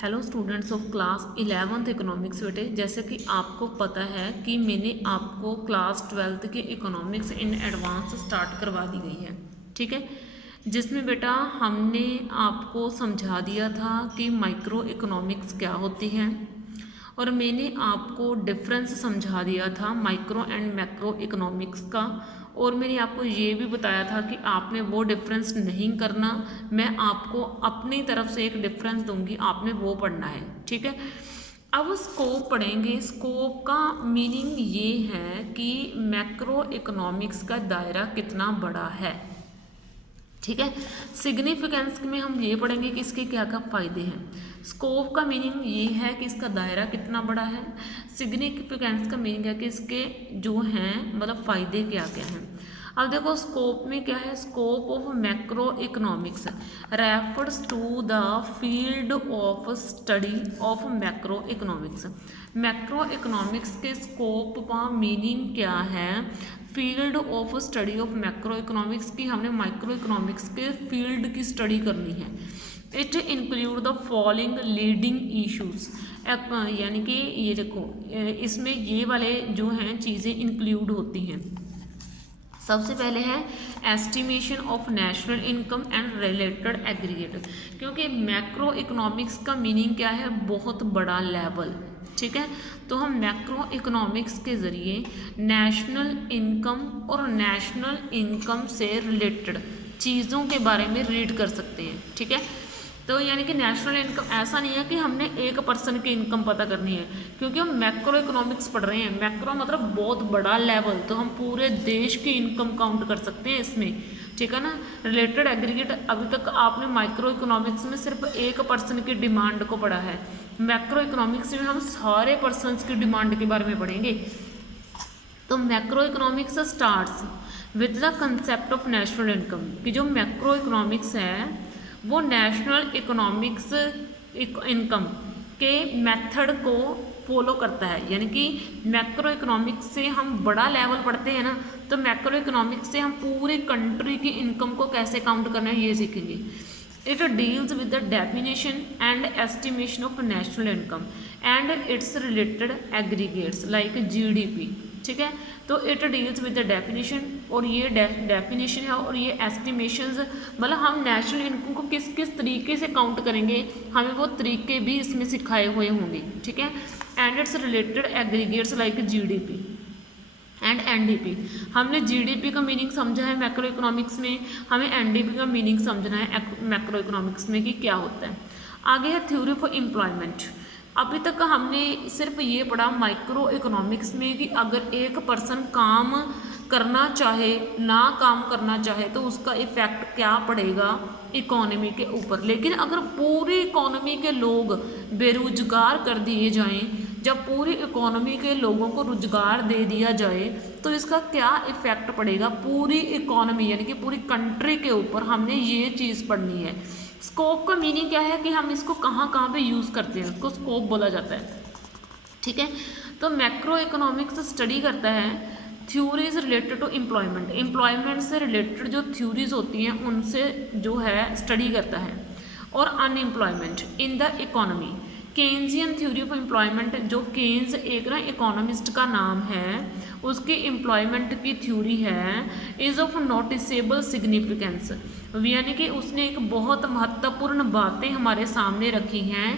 Hello students of class 11th economics. बेटे जैसे कि आपको पता है कि मैंने आपको क्लास 12th की इकोनॉमिक्स इन एडवांस स्टार्ट करवा दी गई है, ठीक है, जिसमें बेटा हमने आपको समझा दिया था कि माइक्रो इकोनॉमिक्स क्या होती है और मैंने आपको डिफरेंस समझा दिया था माइक्रो एंड मैक्रो इकोनॉमिक्स का। और मैंने आपको ये भी बताया था कि आपने वो डिफरेंस नहीं करना, मैं आपको अपनी तरफ से एक डिफरेंस दूंगी, आपने वो पढ़ना है, ठीक है। अब स्कोप पढ़ेंगे। स्कोप का मीनिंग ये है कि मैक्रो इकोनॉमिक्स का दायरा कितना बड़ा है, ठीक है। सिग्निफिकेंस में हम ये पढ़ेंगे कि इसके क्या क्या फ़ायदे हैं। स्कोप का मीनिंग ये है कि इसका दायरा कितना बड़ा है। सिग्निफिकेंस का मीनिंग है कि इसके जो हैं मतलब फ़ायदे क्या क्या हैं। अब देखो स्कोप में क्या है। Scope of macroeconomics refers to the field of study of macroeconomics. Macroeconomics के स्कोप का मीनिंग क्या है। Field of study of macroeconomics की हमने माइक्रो इकोनॉमिक्स के फील्ड की स्टडी करनी है। It include the following leading issues, यानी कि ये देखो इसमें ये वाले जो हैं चीज़ें इंक्लूड होती हैं। सबसे पहले है estimation of national income and related aggregate, क्योंकि मैक्रो इकोनॉमिक्स का मीनिंग क्या है, बहुत बड़ा लेवल, ठीक है। तो हम मैक्रो इकोनॉमिक्स के ज़रिए नेशनल इनकम और नेशनल इनकम से रिलेटेड चीज़ों के बारे में रीड कर सकते हैं, ठीक है। तो यानी कि नेशनल इनकम ऐसा नहीं है कि हमने एक पर्सन की इनकम पता करनी है, क्योंकि हम मैक्रो इकोनॉमिक्स पढ़ रहे हैं। मैक्रो मतलब बहुत बड़ा लेवल, तो हम पूरे देश की इनकम काउंट कर सकते हैं इसमें, ठीक है ना। रिलेटेड एग्रीगेट, अभी तक आपने माइक्रो इकोनॉमिक्स में सिर्फ एक पर्सन की डिमांड को पढ़ा है। मैक्रो इकोनॉमिक्स में हम सारे पर्सनस की डिमांड के बारे में पढ़ेंगे। तो macro economics starts with the concept of national income, कि जो मैक्रो इकोनॉमिक्स है वो नेशनल इकोनॉमिक्स इनकम के मेथड को फॉलो करता है। यानी कि मैक्रो इकोनॉमिक्स से हम बड़ा लेवल पढ़ते हैं ना, तो मैक्रो इकोनॉमिक्स से हम पूरी कंट्री की इनकम को कैसे काउंट करना है ये सीखेंगे। It deals with the definition and estimation of national income and it's related aggregates like GDP, ठीक है। तो it deals with the definition, और ये डेफिनेशन है और ये एस्टिमेशंस, मतलब हम नेशनल इनकम को किस किस तरीके से काउंट करेंगे, हमें वो तरीके भी इसमें सिखाए हुए होंगे, ठीक है। And it's related aggregates like GDP and NDP. हमने जीडीपी का मीनिंग समझा है मैक्रो इकोनॉमिक्स में, हमें एनडीपी का मीनिंग समझना है मैक्रो इकोनॉमिक्स में कि क्या होता है। आगे है थ्योरी फॉर एम्प्लॉयमेंट। अभी तक हमने सिर्फ ये पढ़ा माइक्रो इकोनॉमिक्स में कि अगर एक पर्सन काम करना चाहे ना काम करना चाहे तो उसका इफेक्ट क्या पड़ेगा इकोनॉमी के ऊपर। लेकिन अगर पूरी इकोनॉमी के लोग बेरोजगार कर दिए जाएं, जब पूरी इकोनॉमी के लोगों को रोजगार दे दिया जाए तो इसका क्या इफेक्ट पड़ेगा पूरी इकोनॉमी यानी कि पूरी कंट्री के ऊपर, हमने ये चीज़ पढ़नी है। स्कोप का मीनिंग क्या है कि हम इसको कहाँ कहाँ पे यूज़ करते हैं, उसको स्कोप बोला जाता है, ठीक है। तो मैक्रो इकोनॉमिक्स स्टडी करता है theories related to employment, employment से रिलेटेड जो थ्योरीज होती हैं उनसे जो है स्टडी करता है, और unemployment in the economy. Keynesian theory of employment, जो केन्स एक ना इकोनॉमिस्ट का नाम है, उसकी एम्प्लॉयमेंट की थ्योरी है, इज़ ऑफ नोटिसेबल सिग्निफिकेंस, यानी कि उसने एक बहुत महत्वपूर्ण बातें हमारे सामने रखी हैं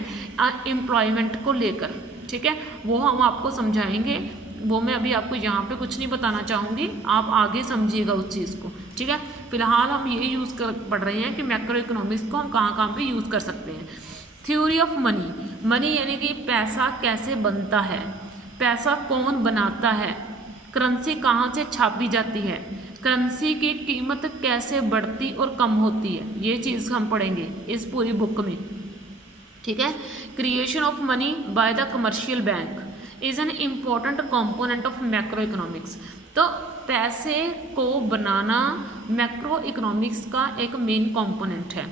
एम्प्लॉयमेंट को लेकर, ठीक है। वो हम आपको समझाएंगे, वो मैं अभी आपको यहाँ पे कुछ नहीं बताना चाहूँगी, आप आगे समझिएगा उस चीज़ को, ठीक है। फिलहाल हम ये यूज़ कर पढ़ रहे हैं कि मैक्रो इकोनॉमिक्स को हम कहाँ कहाँ पे यूज़ कर सकते हैं। थ्योरी ऑफ मनी, मनी यानी कि पैसा कैसे बनता है, पैसा कौन बनाता है, करेंसी कहाँ से छापी जाती है, करेंसी की कीमत कैसे बढ़ती और कम होती है, ये चीज़ हम पढ़ेंगे इस पूरी बुक में, ठीक है। Creation of money by the commercial bank is an important component of macroeconomics. तो पैसे को बनाना मैक्रो इकोनॉमिक्स का एक मेन कंपोनेंट है।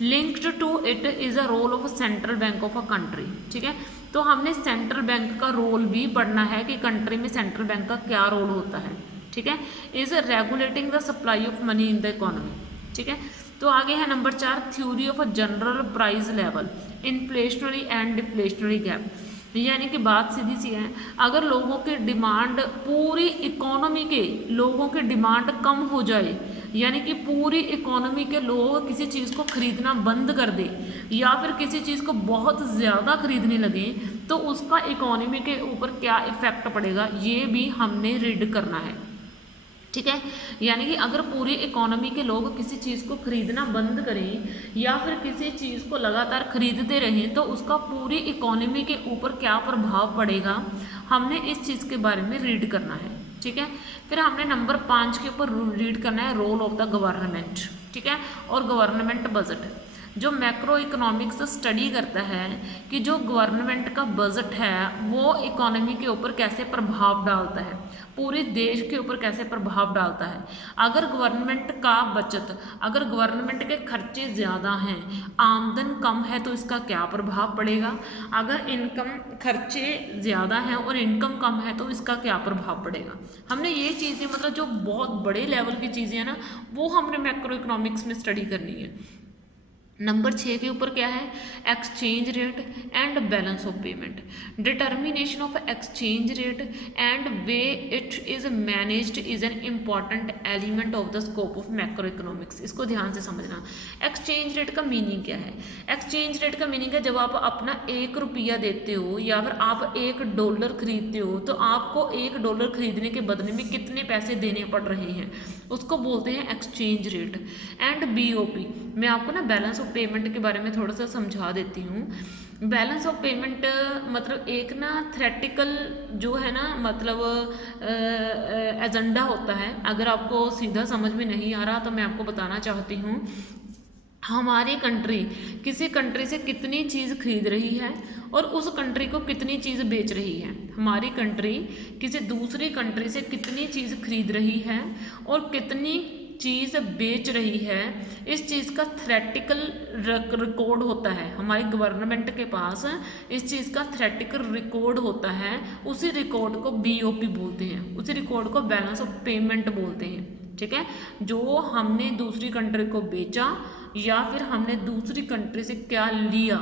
Linked to it is a role of central bank of a country, ठीक है। तो हमने सेंट्रल बैंक का रोल भी पढ़ना है कि कंट्री में सेंट्रल बैंक का क्या रोल होता है, ठीक है। Is regulating the supply of money in the economy, ठीक है। तो आगे है number 4 theory of a general price level. Inflationary and deflationary gap, यानी कि बात सीधी सी है, अगर लोगों की डिमांड, पूरी इकोनॉमी के लोगों की डिमांड कम हो जाए, यानी कि पूरी इकोनॉमी के लोग किसी चीज़ को खरीदना बंद कर दे या फिर किसी चीज़ को बहुत ज़्यादा खरीदने लगे, तो उसका इकोनॉमी के ऊपर क्या इफ़ेक्ट पड़ेगा, ये भी हमने रीड करना है। ठीक है, यानी कि अगर पूरी इकोनॉमी के लोग किसी चीज़ को खरीदना बंद करें या फिर किसी चीज़ को लगातार खरीदते रहें, तो उसका पूरी इकोनॉमी के ऊपर क्या प्रभाव पड़ेगा, हमने इस चीज़ के बारे में रीड करना है। ठीक है, फिर हमने नंबर 5 के ऊपर रीड करना है रोल ऑफ द गवर्नमेंट। ठीक है, और गवर्नमेंट बजट, जो मैक्रो इकोनॉमिक्स स्टडी करता है कि जो गवर्नमेंट का बजट है वो इकोनॉमी के ऊपर कैसे प्रभाव डालता है, पूरे देश के ऊपर कैसे प्रभाव डालता है। अगर गवर्नमेंट का बचत, अगर गवर्नमेंट के खर्चे ज़्यादा हैं, आमदन कम है, तो इसका क्या प्रभाव पड़ेगा। अगर इनकम, खर्चे ज़्यादा हैं और इनकम कम है, तो इसका क्या प्रभाव पड़ेगा। हमने ये चीज़ें, मतलब जो बहुत बड़े लेवल की चीज़ें हैं ना, वो हमने मैक्रो इकोनॉमिक्स में स्टडी करनी है। नंबर 6 के ऊपर क्या है, exchange rate and balance of payment, determination of exchange rate and way it is managed is an important element of the scope of macro economics. इसको ध्यान से समझना। एक्सचेंज रेट का मीनिंग क्या है। एक्सचेंज रेट का मीनिंग है, जब आप अपना 1 रुपया देते हो या फिर आप $1 खरीदते हो, तो आपको $1 खरीदने के बदले में कितने पैसे देने पड़ रहे हैं, उसको बोलते हैं एक्सचेंज रेट। एंड BOP, मैं आपको ना बैलेंस ऑफ पेमेंट के बारे में थोड़ा सा समझा देती हूँ। बैलेंस ऑफ पेमेंट मतलब एक ना थ्रेटिकल जो है ना, मतलब एजेंडा होता है। अगर आपको सीधा समझ में नहीं आ रहा तो मैं आपको बताना चाहती हूँ। हमारी कंट्री किसी कंट्री से कितनी चीज़ खरीद रही है और उस कंट्री को कितनी चीज़ बेच रही है। हमारी कंट्री किसी दूसरी कंट्री से कितनी चीज़ खरीद रही है और कितनी चीज़ बेच रही है, इस चीज़ का थ्रेटिकल रिकॉर्ड होता है हमारी गवर्नमेंट के पास। इस चीज़ का थ्रेटिकल रिकॉर्ड होता है, उसी रिकॉर्ड को BOP बोलते हैं, उसी रिकॉर्ड को बैलेंस ऑफ पेमेंट बोलते हैं। ठीक है, जो हमने दूसरी कंट्री को बेचा या फिर हमने दूसरी कंट्री से क्या लिया,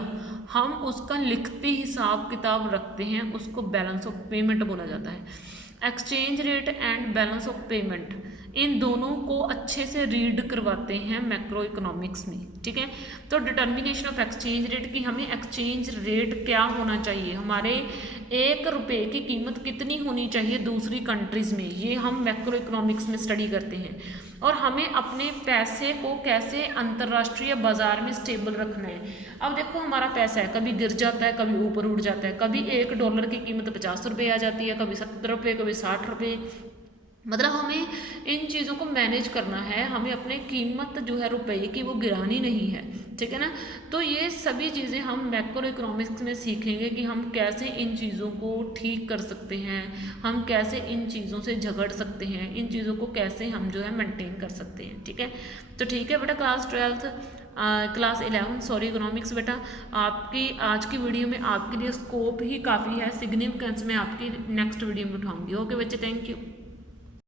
हम उसका लिखती हिसाब किताब रखते हैं, उसको बैलेंस ऑफ पेमेंट बोला जाता है। Exchange rate and balance of payment, इन दोनों को अच्छे से रीड करवाते हैं मैक्रो इकोनॉमिक्स में। ठीक है, तो डिटर्मिनेशन ऑफ एक्सचेंज रेट की, हमें एक्सचेंज रेट क्या होना चाहिए, हमारे 1 रुपये की कीमत कितनी होनी चाहिए दूसरी कंट्रीज़ में, ये हम मैक्रो इकोनॉमिक्स में स्टडी करते हैं। और हमें अपने पैसे को कैसे अंतर्राष्ट्रीय बाजार में स्टेबल रखना है। अब देखो, हमारा पैसा है, कभी गिर जाता है, कभी ऊपर उठ जाता है, कभी $1 की कीमत 50 रुपये आ जाती है, कभी 70 रुपये, कभी 60 रुपये। मतलब हमें इन चीज़ों को मैनेज करना है, हमें अपने कीमत जो है रुपए की वो गिरानी नहीं है। ठीक है ना, तो ये सभी चीज़ें हम मैक्रो इकोनॉमिक्स में सीखेंगे कि हम कैसे इन चीज़ों को ठीक कर सकते हैं, हम कैसे इन चीज़ों से झगड़ सकते हैं, इन चीज़ों को कैसे हम जो है मेंटेन कर सकते हैं। ठीक है, तो ठीक है बेटा, क्लास 11 सॉरी इकोनॉमिक्स बेटा, आपकी आज की वीडियो में आपके लिए स्कोप ही काफ़ी है, सिग्निफिकेंस में आपकी नेक्स्ट वीडियो में उठाऊंगी। ओके बच्चे, थैंक यू।